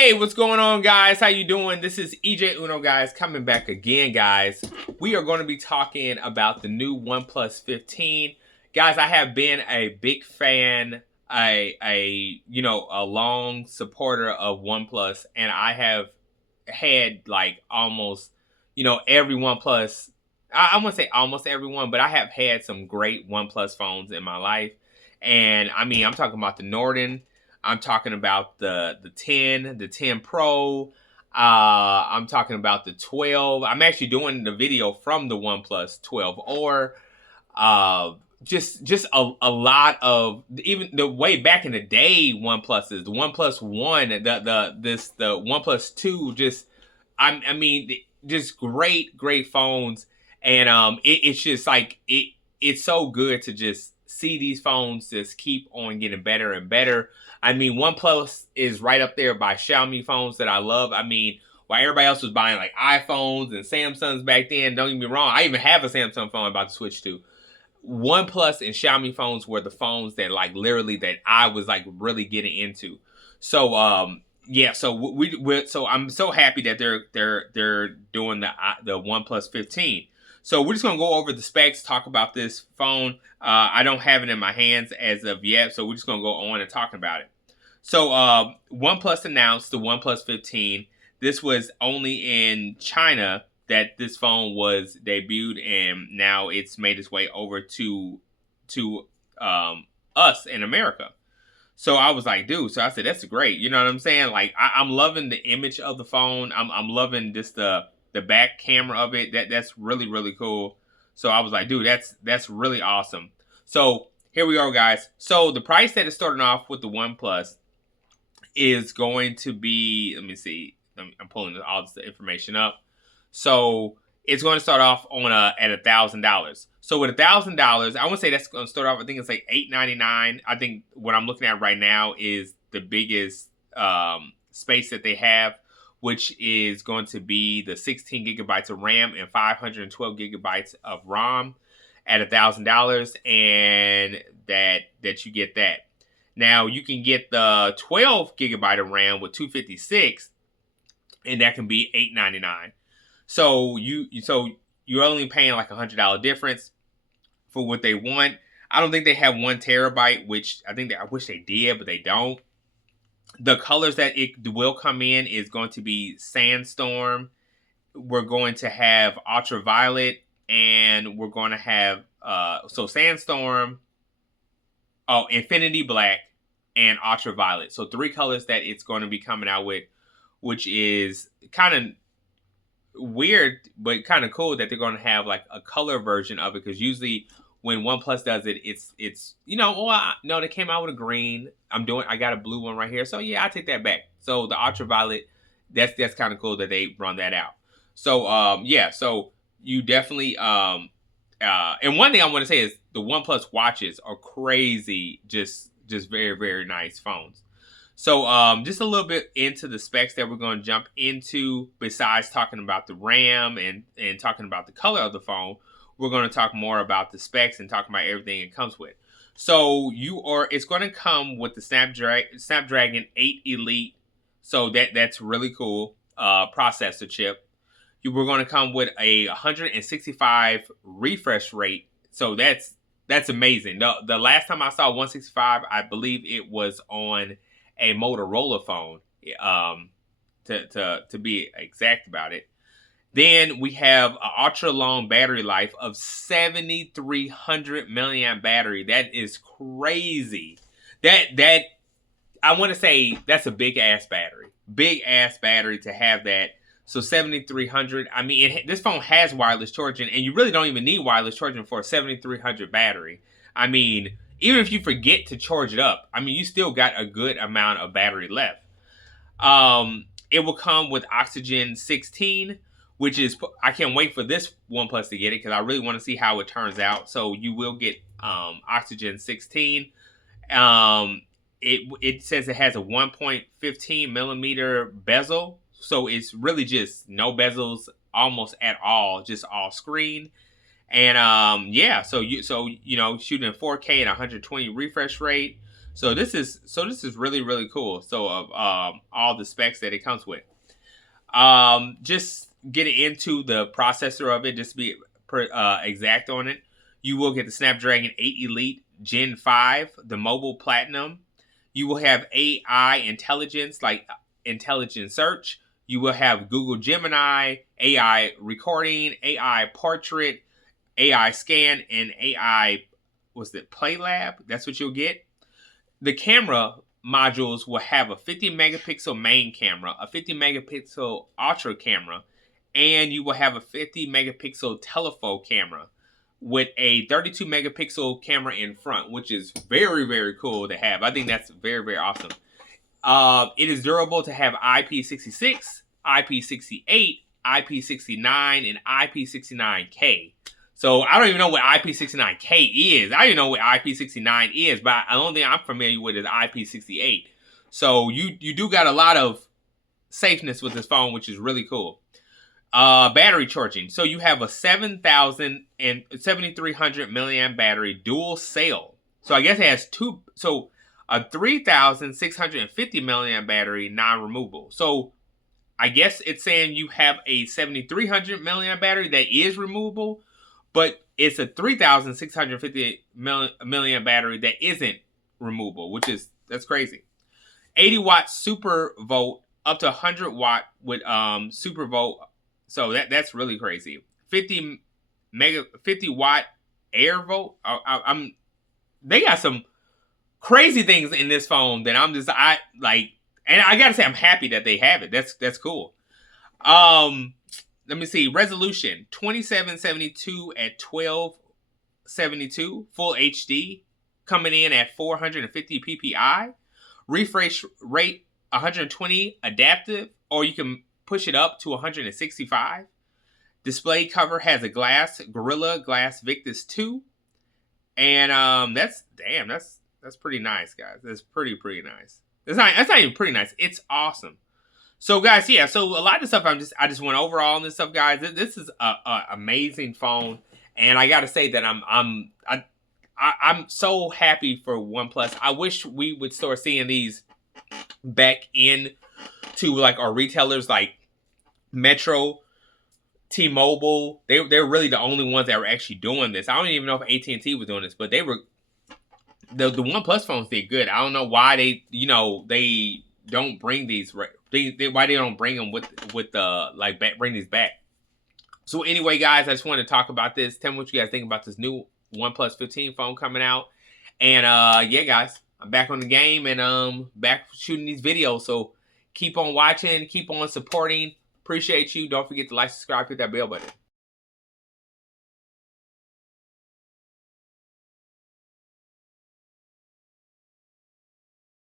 Hey, what's going on, guys? How you doing? This is EJ Uno, guys, coming back again, guys. We are going to be talking about the new OnePlus 15. Guys, I have been a big fan, a long supporter of OnePlus, and I have had like almost, every OnePlus. I wouldn't say almost everyone, but I have had some great OnePlus phones in my life. And I mean, I'm talking about the Norden. I'm talking about the 10, the 10 Pro. I'm talking about the 12. I'm actually doing the video from the OnePlus 12 or just a lot of, even the way back in the day OnePluses, the OnePlus One, the OnePlus Two, I mean, just great phones. And it's just like it's so good to just see these phones just keep on getting better and better. I mean, OnePlus is right up there by Xiaomi phones that I love. I mean, while everybody else was buying like iPhones and Samsungs back then, don't get me wrong, I even have a Samsung phone I'm about to switch to. OnePlus and Xiaomi phones were the phones that like literally that I was like really getting into. So yeah, so so I'm so happy that they're doing the OnePlus 15. So we're just gonna go over the specs, talk about this phone. I don't have it in my hands as of yet, so we're just gonna go on and talk about it. So OnePlus announced the OnePlus 15. This was only in China that this phone was debuted, and now it's made its way over to us in America. So I was like, dude. So I said, that's great. You know what I'm saying? Like, I'm loving the image of the phone. I'm loving just the back camera of it. That's really cool. So I was like, dude, that's really awesome. So here we are, guys. So the price that is starting off with the OnePlus is going to be. Let me see. I'm pulling all this information up. So it's going to start off on at $1,000. So with $1,000, I want to say that's going to start off. I think it's like $899. I think what I'm looking at right now is the biggest space that they have, which is going to be the 16 gigabytes of RAM and 512 gigabytes of ROM at $1,000, and that you get that. Now you can get the 12 gigabyte of RAM with 256, and that can be $899. So you're only paying like $100 difference for what they want. I don't think they have 1 terabyte, which I wish they did, but they don't. The colors that it will come in is going to be Sandstorm. We're going to have Ultraviolet, and we're going to have Sandstorm, Infinity Black, and Ultraviolet. So 3 colors that it's going to be coming out with, which is kind of weird but kind of cool that they're going to have like a color version of it, because usually when OnePlus does it, it's no, they came out with a green. I got a blue one right here, so yeah, I take that back. So the Ultraviolet, that's kind of cool that they run that out. So yeah, so you definitely and one thing I want to say is the OnePlus watches are crazy, just very nice phones. So just a little bit into the specs that we're going to jump into. Besides talking about the RAM and talking about the color of the phone, we're going to talk more about the specs and talk about everything it comes with. So it's going to come with the Snapdragon 8 Elite. So that's really cool processor chip. We're going to come with a 165 refresh rate. So that's amazing. The last time I saw 165, I believe it was on a Motorola phone, to be exact about it. Then we have an ultra long battery life of 7,300 milliamp battery. That is crazy. That I want to say that's a big ass battery to have that. So 7,300. I mean, this phone has wireless charging, and you really don't even need wireless charging for a 7,300 battery. I mean, even if you forget to charge it up, I mean, you still got a good amount of battery left. It will come with Oxygen 16, which is, I can't wait for this OnePlus to get it, because I really want to see how it turns out. So you will get Oxygen 16. It says it has a 1.15 millimeter bezel, so it's really just no bezels almost at all, just all screen. And yeah, so shooting in 4K and 120 refresh rate. So this is really really cool. So of all the specs that it comes with. Just getting into the processor of it, just to be exact on it, you will get the Snapdragon 8 Elite Gen 5, the Mobile Platinum. You will have AI intelligence like intelligent search. You will have Google Gemini, AI recording, AI portrait, AI scan, and AI, what's it, Play Lab? That's what you'll get. The camera modules will have a 50 megapixel main camera, a 50 megapixel ultra camera, and you will have a 50 megapixel telephoto camera with a 32 megapixel camera in front, which is very, very cool to have. I think that's very, very awesome. It is durable to have IP66, IP68, IP69, and IP69K. So I don't even know what IP69K is. I don't even know what IP69 is, but the only thing I'm familiar with is IP68. So you do got a lot of safeness with this phone, which is really cool. Battery charging. So you have a 7,000 and 7,300 milliamp battery dual cell. So I guess it has two. So a 3,650 milliamp battery non-removable. So I guess it's saying you have a 7,300 milliamp battery that is removable, but it's a 3,650 milliamp battery that isn't removable, that's crazy. 80 watt super volt up to 100 watt with super volt. So that's really crazy. 50 watt air volt. They got some crazy things in this phone that I like, and I gotta say I'm happy that they have it. That's cool. Let me see. Resolution 2772 at 1272 full HD, coming in at 450 ppi. Refresh rate 120 adaptive, or you can push it up to 165. Display cover has a Gorilla Glass Victus 2, and that's pretty nice, guys. That's pretty nice. That's not even pretty nice. It's awesome. So guys, yeah, so a lot of stuff I just went over all this stuff, guys. This is a amazing phone, and I got to say that I'm so happy for OnePlus. I wish we would start seeing these back in to like our retailers like Metro, T-Mobile. They're really the only ones that were actually doing this. I don't even know if AT&T was doing this, but they were the OnePlus phones did good. I don't know why they don't bring these. Why they don't bring them with bring these back. So anyway, guys, I just wanted to talk about this. Tell me what you guys think about this new OnePlus 15 phone coming out. And yeah, guys, I'm back on the game and back shooting these videos. So keep on watching, keep on supporting. Appreciate you. Don't forget to like, subscribe, hit that bell button.